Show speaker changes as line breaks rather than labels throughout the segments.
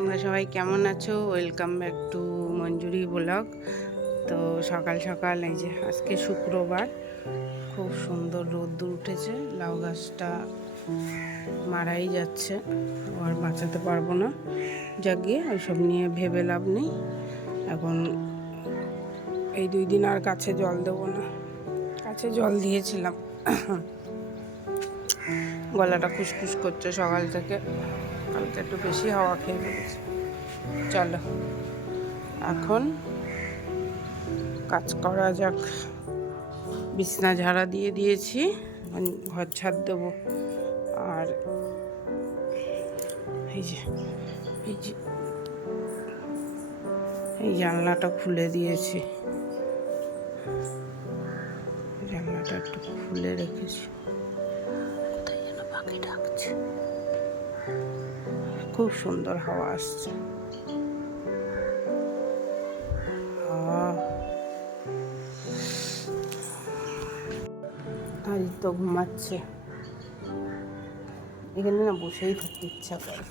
তোমরা সবাই কেমন আছো? Welcome back to Manjuri blog. তো সকাল সকাল এই যে আজকে শুক্রবার, খুব সুন্দর রোদ্দুর উঠেছে, লাউ গাছটা মারাই যাচ্ছে, আর বাঁচাতে পারব না। জাগিয়ে ওইসব নিয়ে ভেবে লাভ নেই। এখন এই দুই দিন আর কাছে জল দেবো না। কাছে জল দিয়েছিলাম। গলাটা খুসখুস করছে সকাল থেকে। কালকে একটু বেশি হাওয়া খেয়ে ফেলেছি। চলো, এখন কাজ করা যাক। বিছনা ঝাড়া দিয়ে দিয়েছি এখন ঘর ছাদ দেবো। আর এই যে এই যে, এই জানলাটা খুলে দিয়েছি। জানলাটা একটু খুলে রেখেছি। কোথায় যেন পাখি ডাকছে। খুব সুন্দর হাওয়া আসছে। আর তো ঘুমাচ্ছে। এখানে না বসেই থাকতে ইচ্ছা করে।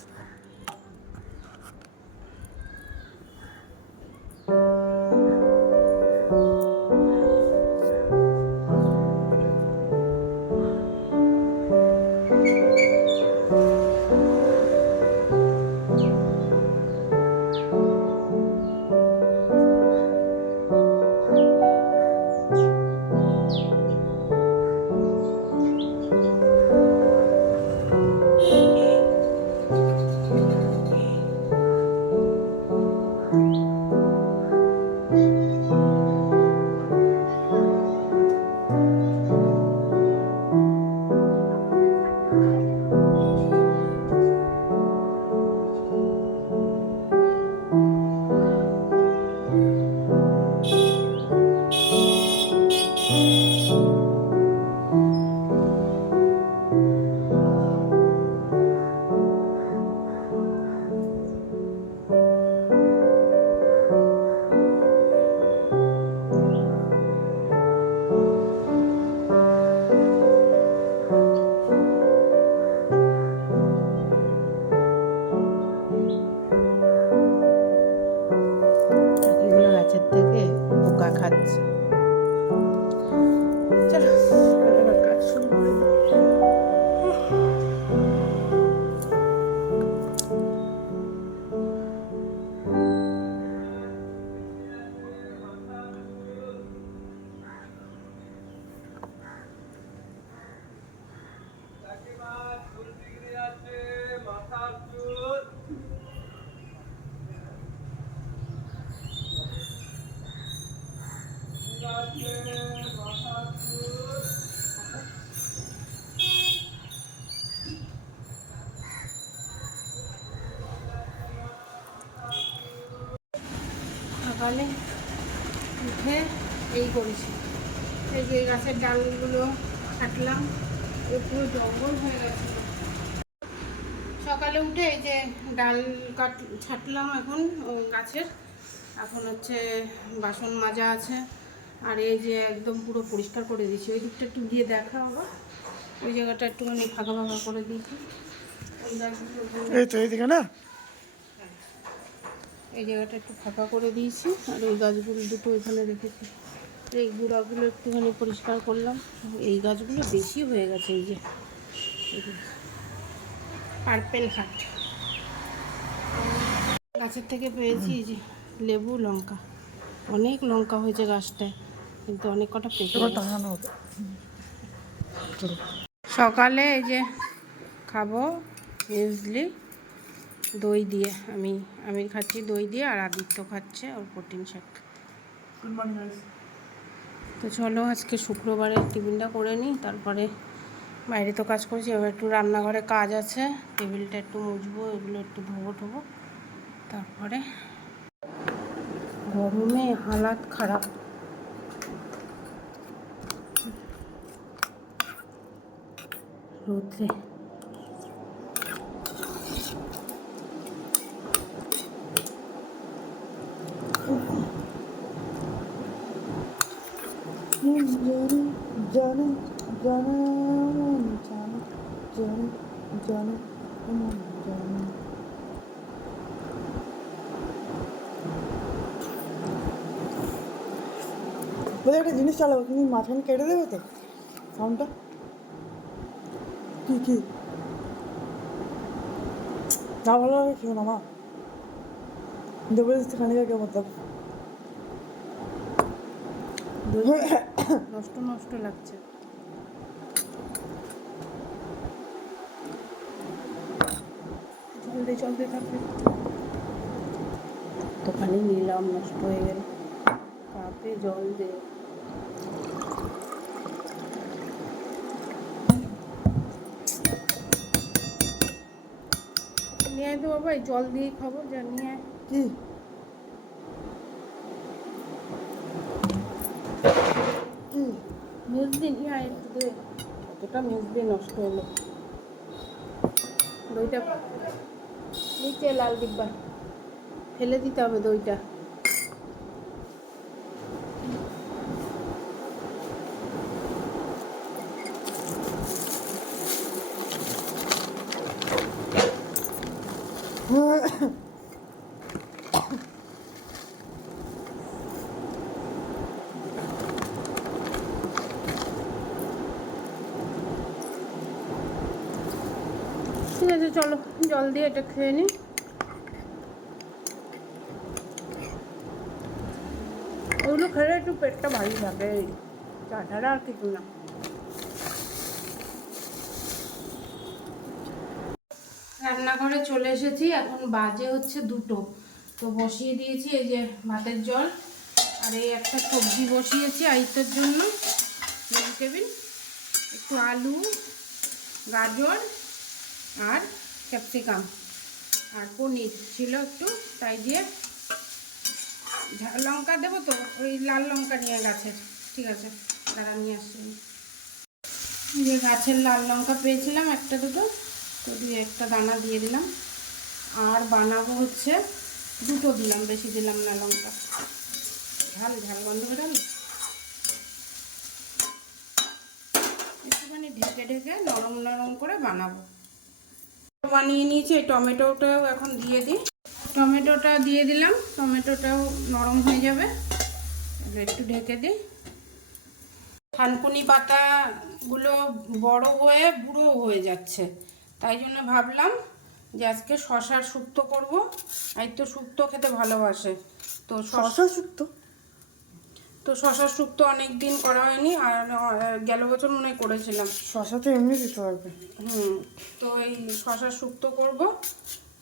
সকালে উঠে এই করেছি। এই যে গাছের ডালগুলো কাটলাম পুরো জঙ্গল হয়ে গেছে। সকালে উঠে এই যে ডাল কাট, ছাটলাম এখন গাছের। এখন হচ্ছে বাসন মাজা আছে, আর এই যে একদম পুরো পরিষ্কার করে দিয়েছি। ওই দিকটা একটু গিয়ে দেখা হবে। ওই জায়গাটা একটুখানি ফাঁকা ফাঁকা করে দিয়েছি।
এই তো এইদিকে না?
এই জায়গাটা একটু ফাঁকা করে দিয়েছি আর ওই গাছগুলো দুটো এখানে রেখেছি। এই গুঁড়াগুলো একটুখানি পরিষ্কার করলাম। এই গাছগুলো বেশি হয়ে গেছে এই যে। পার্পেল হাট। গাছের থেকে পেয়েছি এই যে লেবু লঙ্কা। অনেক লঙ্কা হয়েছে গাছটায় কিন্তু অনেক কটা
হতো
সকালে এই যে খাব ইউজলি দই দিয়ে আমি আমি খাচ্ছি দই দিয়ে আর আদিত্য খাচ্ছে ওর প্রোটিন শেক।
গুড মর্নিং
তো চলো আজকে শুক্রবারের টিফিনটা করে নিই তারপরে বাইরে তো কাজ করছি এবার একটু রান্নাঘরে কাজ আছে টেবিলটা একটু মুছবো এগুলো একটু ধোবো ঠোবো তারপরে গরমে হালাত খারাপ। রোদ্রে
জানে বলে একটা জিনিস চালাবো, তুমি মাঝখান কেটে দেবে তো? সাউন্ডটা কী কী? না ভালো লাগে খেয়ে না, মা। জবরদস্তি খানি কে মতলব
নষ্ট নষ্ট লাগছে। চলতে চলতে থাকবে। দোকানে নিলাম, নষ্ট হয়ে গেল। কাপে জল দে। নিয়ে আয় তো বাবা জল দিয়ে খাব, যা নিয়ে আয়
কি কি
মেজদি নিয়ে আয় একটু দে। কতটা মেজদি নষ্ট হলো। দইটা নিচে লাল ডিব্বা। ফেলে দিতে হবে দইটা। ঠিক আছে, চলো, জল দিয়ে এটা খেয়ে নিই ওগুলো খেলে একটু পেটটা ভারী থাকে তাছাড়া আর কিছু না। রান্নাঘরে চলে এসেছি, এখন বাজে হচ্ছে দুটো। তো বসিয়ে দিয়েছি এই যে ভাতের জল, আর এই একটা সবজি বসিয়েছি আইতের জন্য। ভেজিটেবিল একটু আলু, গাজর আর ক্যাপসিকাম। আর পনির ছিল একটু, তাই দিয়ে লঙ্কা দেবো তো? ওই লাল লঙ্কা নিয়ে গাছের। ঠিক আছে তারা নিয়ে আসছি। যে গাছের লাল লঙ্কা পেয়েছিলাম একটা দুটো, তো দুই একটা দানা দিয়ে দিলাম। আর বানাবো হচ্ছে দুটো দিলাম, বেশি দিলাম না লঙ্কা। ঝাল ঝাল করে আমি একটুখানি ঢেকে ঢেকে নরম নরম করে বানাবো। বানিয়ে নিয়েছি, এই টমেটোটাও এখন দিয়ে দিই। টমেটোটা দিয়ে দিলাম, টমেটোটাও নরম হয়ে যাবে। একটু ঢেকে দিই। থানকুনি পাতাগুলো বড় হয়ে বুড়ো হয়ে যাচ্ছে। তাই জন্য ভাবলাম যে আজকে শশার শুক্তো করব। এই তো শুক্তো খেতে ভালোবাসে। তো শশা
শুক্তো?
তো শশার শুক্তো অনেক দিন করা হয়নি আর গেল বছর মনে করেছিলাম।
শশা তো এমনি দিতে পারবে
হুম তো এই শশার শুক্তো করব।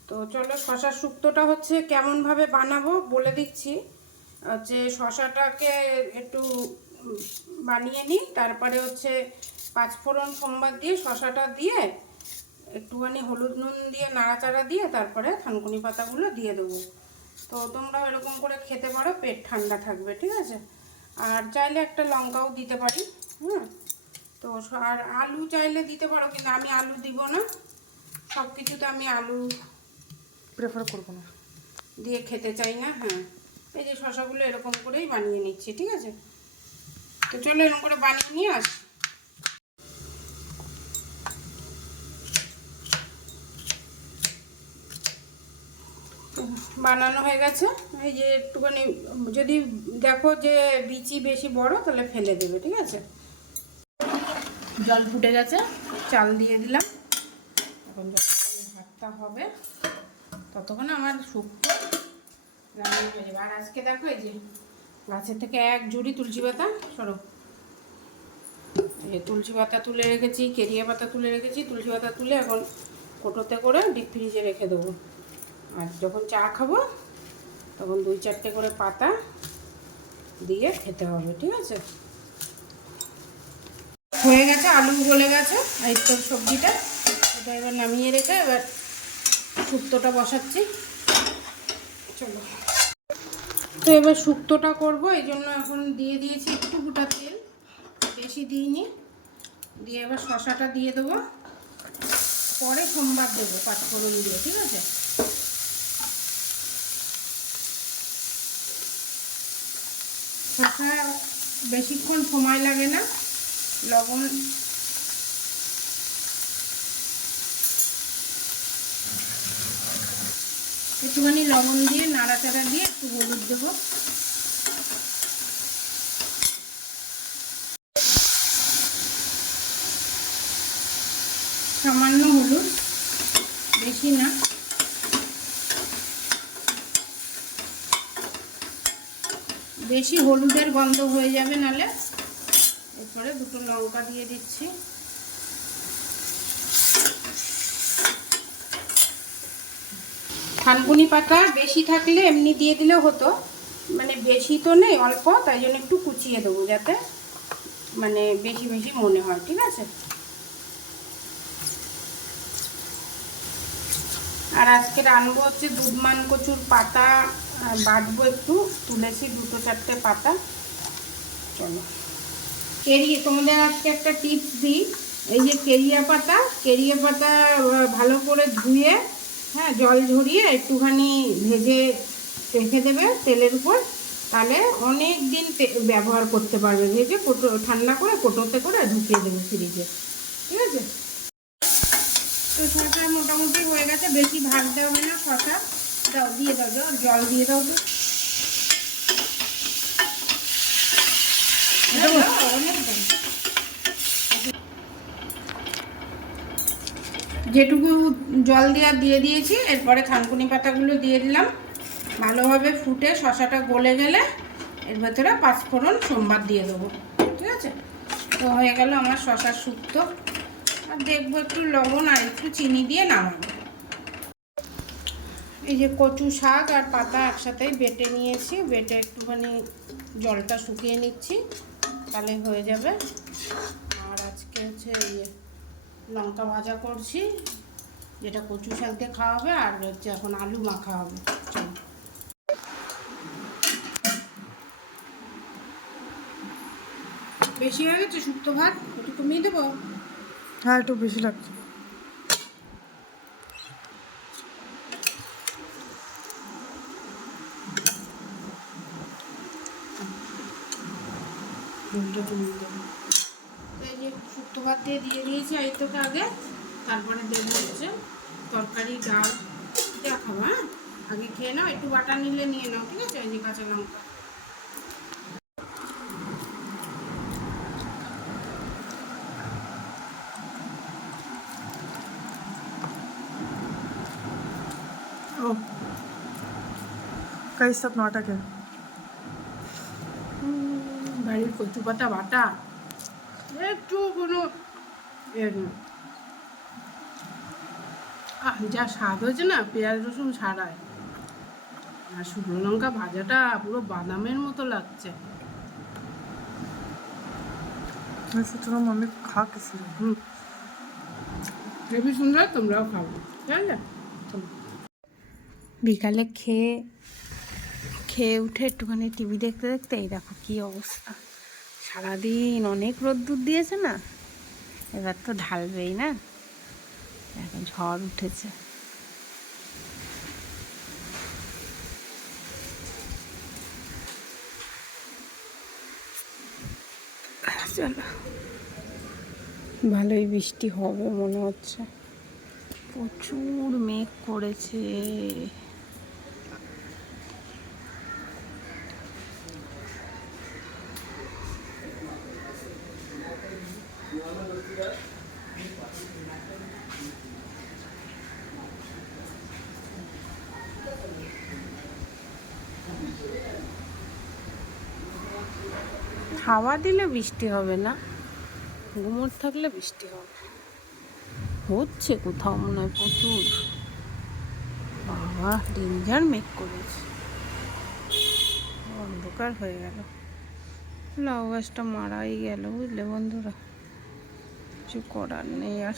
তো চলো শশার শুক্তোটা হচ্ছে কেমনভাবে বানাবো বলে দিচ্ছি। হচ্ছে শশাটাকে একটু বানিয়ে নিই তারপরে হচ্ছে পাঁচফোড়ন সোমবার দিয়ে শশাটা দিয়ে একটুখানি হলুদ নুন দিয়ে নাড়াচাড়া দিয়ে তারপরে থানকুনি পাতাগুলো দিয়ে দেবো। তো তোমরা এরকম করে খেতে পারো পেট ঠান্ডা থাকবে ঠিক আছে? আর চাইলে একটা লঙ্কাও দিতে পারি হ্যাঁ তো আর আলু চাইলে দিতে পারো কিন্তু আমি আলু দিব না। সব কিছুতে আমি আলু
প্রেফার করব না।
দিয়ে খেতে চাই না হ্যাঁ। এই যে শশাগুলো এরকম করেই বানিয়ে নিচ্ছি ঠিক আছে? তো চলো এরকম করে বানিয়ে নিয়ে আস। বানানো হয়ে গেছে। এই যে একটুখানি, যদি দেখো যে বিচি বেশি বড়, তাহলে ফেলে দেবে, ঠিক আছে? জল ফুটে গেছে, চাল দিয়ে দিলাম। এখন যতক্ষণ ভাতটা হবে, ততক্ষণ আমার শুক্তো রান্না হয়ে যাবে। আর আজকে দেখো এই যে গাছের থেকে এক জুড়ি তুলসী পাতা, সরো। এই তুলসী পাতা তুলে রেখেছি, কেরিয়া পাতা তুলে রেখেছি, তুলসী পাতা তুলে এখন কোটোতে করে ডিপ ফ্রিজে রেখে দেবো। আর যখন চা খাব, তখন দুই চারটে করে পাতা দিয়ে খেতে হবে, ঠিক আছে? হয়ে গেছে, আলু গলে গেছে এই সবজিটা। এটা এবার নামিয়ে রেখে এবার শুক্তোটা বসাচ্ছি। চলো। তো এবার শুক্তোটা করব, এই জন্য এখন দিয়ে দিয়েছি একটু গোটা তেল, বেশি দিইনি। দিয়ে এবার শশাটা দিয়ে দেবো। পরে সোমবার দেবো পাঁচ পাঁচফোড়ন দিয়ে, ঠিক আছে? শশা বেশিক্ষণ সময় লাগে না। লবণ একটুখানি লবণ দিয়ে, নাড়াচাড়া দিয়ে একটু হলুদ দেবো। সামান্য হলুদ, বেশি না। বেশি হলুদের গন্ধ হয়ে যাবে নালে। এরপরে দুটো লঙ্কা দিয়ে দিচ্ছি। থানকুনি পাতা বেশি থাকলে এমনি দিয়ে দিলেও হতো। মানে বেশি তো নেই, অল্প, তাই জন্য একটু কুচিয়ে দেবো যাতে মানে বেশি বেশি মনে হয়, ঠিক আছে? আর আজকে রানবো হচ্ছে দুধমান কচুর পাতা। বাটবো একটু, তুলেছি দুটো চারটে পাতা। চলো। কেরিয়ে, তোমাদের আজকে একটা টিপস দিই। এই যে কেরিয়া পাতা কেরিয়া পাতা ভালো করে ধুয়ে হ্যাঁ জল ঝরিয়ে একটুখানি ভেজে রেখে দেবে তেলের উপর। তাহলে অনেক দিন ব্যবহার করতে পারবে। ভেজে কোটো, ঠান্ডা করে কোটোতে করে ঢুকিয়ে দেবে ফ্রিজে ঠিক আছে? তো শশা মোটামুটি হয়ে গেছে। বেশি ভাজতে হবে না শশা দাও দিয়ে দাও জল দিয়ে দাও। যেটুকু জল দেওয়া দিয়ে দিয়েছি এরপরে থানকুনি পাতাগুলো দিয়ে দিলাম। ভালোভাবে ফুটে শশাটা গলে গেলে এর ভেতরে পাঁচফোড়ন সোমবার দিয়ে দেবো ঠিক আছে? তো হয়ে গেল আমার শশার শুক্তো আর দেখব একটু লবণ আর একটু চিনি দিয়ে নামাবো। এই যে কচু শাক আর পাতা একসাথেই বেটে নিয়েছি, বেটে একটুখানি জলটা শুকিয়ে নিচ্ছি, তাহলে হয়ে যাবে। আর আজকে হচ্ছে ইয়ে লঙ্কা ভাজা করছি, যেটা কচু শাক দিয়ে খাওয়া হবে, আর হচ্ছে এখন আলু মাখা হবে। বেশি হয়ে গেছে শুক্তো ভাত? একটু কমিয়ে দেবো?
হ্যাঁ একটু বেশি লাগছে।
ঝুলিয়ে দেবো। এই শুক্তো ভাত দিয়ে দিয়ে দিয়েছি এই তোকে আগে। তারপরে দেবো হচ্ছে তরকারি ডাল। দেখাবো হ্যাঁ? আগে খেয়ে নাও একটু বাটা নিলে নিয়ে নাও ঠিক আছে? এই কাঁচা লঙ্কা।
ও Guys, stop
not again. কচু পাতা বাটা একটু কোনো যা স্বাদ হয়েছে না পেঁয়াজ রসুন ছাড়ায় আর শুকনো লঙ্কা ভাজাটা পুরো বাদামের মতো লাগছে।
আমি
হুম। হেবি সুন্দর তোমরাও ঠিক আছে? বিকালে খেয়ে খেয়ে উঠে একটুখানি টিভি দেখতে দেখতে এই দেখো কী অবস্থা। সারাদিন অনেক রোদ্দুর দিয়েছে না? এবার তো ঢালবেই না? এখন ঝড় উঠেছে। চলো। ভালোই বৃষ্টি হবে মনে হচ্ছে। প্রচুর মেঘ করেছে। হাওয়া দিলে বৃষ্টি হবে না, গুমোট থাকলে বৃষ্টি হবে। হচ্ছে কোথাও মনে হয় প্রচুর। বাবা, ডেঞ্জার মেক করেছে। অন্ধকার হয়ে গেল। লাউ গাছটা মারাই গেল, বুঝলে বন্ধুরা? কিছু করার নেই আর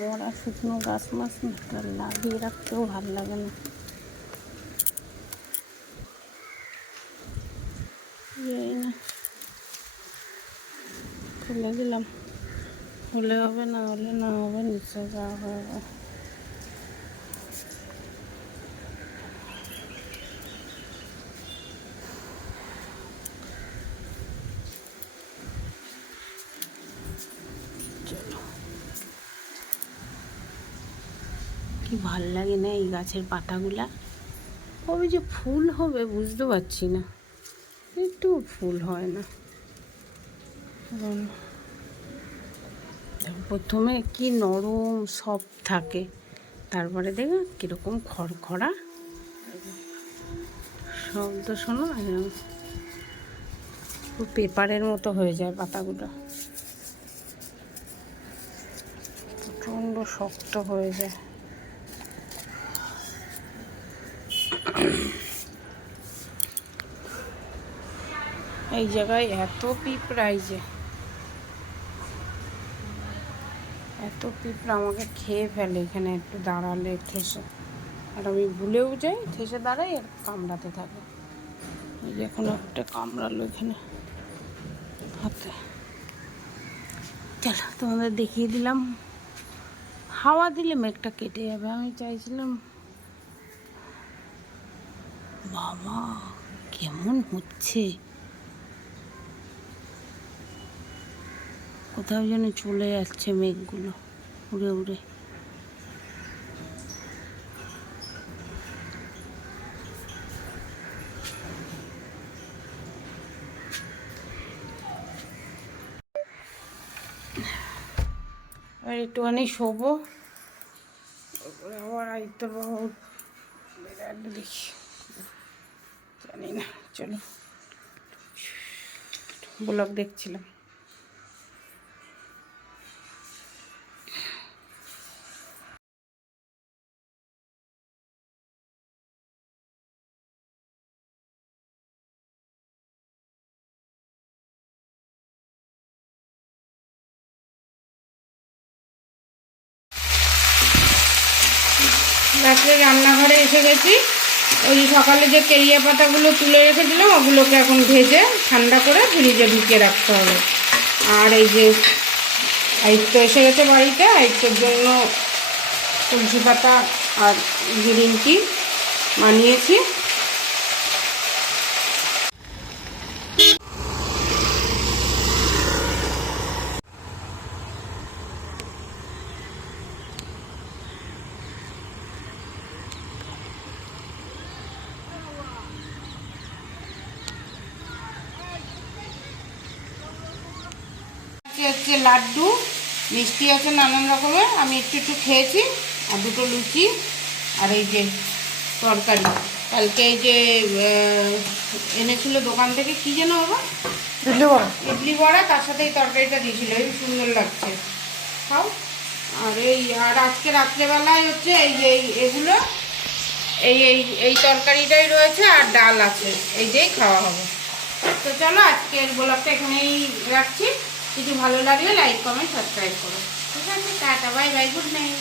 বড়া শুকনো গাছ মাছ লাগিয়ে রাখতেও ভালো লাগে না। না, খুলে দিলাম। হলে হবে না, হলে না হবে, নিচে যাওয়া হবে ভালো লাগে না এই গাছের পাতাগুলা। কবে যে ফুল হবে বুঝতে পারছি না। একটু ফুল হয় না। প্রথমে কি নরম সব থাকে। তারপরে দেখো কীরকম খড়খড়া। শব্দ শোনো পেপারের মতো হয়ে যায় পাতাগুলো। প্রচণ্ড শক্ত হয়ে যায়। এই জায়গায় এত পিঁপড়াই যে। এত পিঁপড়া আমাকে খেয়ে ফেলে এখানে একটু দাঁড়ালে ঠেসে। আর আমি ভুলেও যাই, ঠেসে দাঁড়াই আর কামড়াতে থাকে। এই যে এখন একটা কামড়ালো এখানে হাতে। চলো, তোমাদের দেখিয়ে দিলাম। হাওয়া দিলে মেঘটা কেটে যাবে, আমি চাইছিলাম। বাবা, কেমন হচ্ছে? কোথাও যেন চলে যাচ্ছে মেঘগুলো, উড়ে উড়ে। আর একটুখানি শোবো আবার আদিত্য বাবু দেখি। জানি না, চলো। ব্লগ দেখছিলাম। সকালে যে কেরিয়া পাতাগুলো তুলে রেখেছিলাম, ওগুলোকে এখন ভেজে ঠান্ডা করে ফ্রিজে ঢুকিয়ে রাখতে হবে। আর এই যে আয়ুক্ত এসে গেছে বাড়িতে আয়ুক্তর জন্য তুলসী পাতা আর গ্রিন টি বানিয়েছি। আজকে হচ্ছে লাড্ডু মিষ্টি আছে নানান রকমের আমি একটু একটু খেয়েছি আর দুটো লুচি আর এই যে তরকারি। কালকে এই যে এনেছিল দোকান থেকে কি যেন বাবা
দিল্লি বড়।
ইডলি বড়া তার সাথে এই তরকারিটা দিয়েছিল এই সুন্দর লাগছে। খাও। আর এই আর আজকে রাত্রেবেলায় হচ্ছে এই যে এই- এগুলো এই এই এই তরকারিটাই রয়েছে আর ডাল আছে। এই যেই খাওয়া হবে। তো চলো আজকের ব্লগটা এখানেই রাখছি। কিছু ভালো লাগলে লাইক কমেন্ট সাবস্ক্রাইব করো। ঠিক আছে tata bye bye good night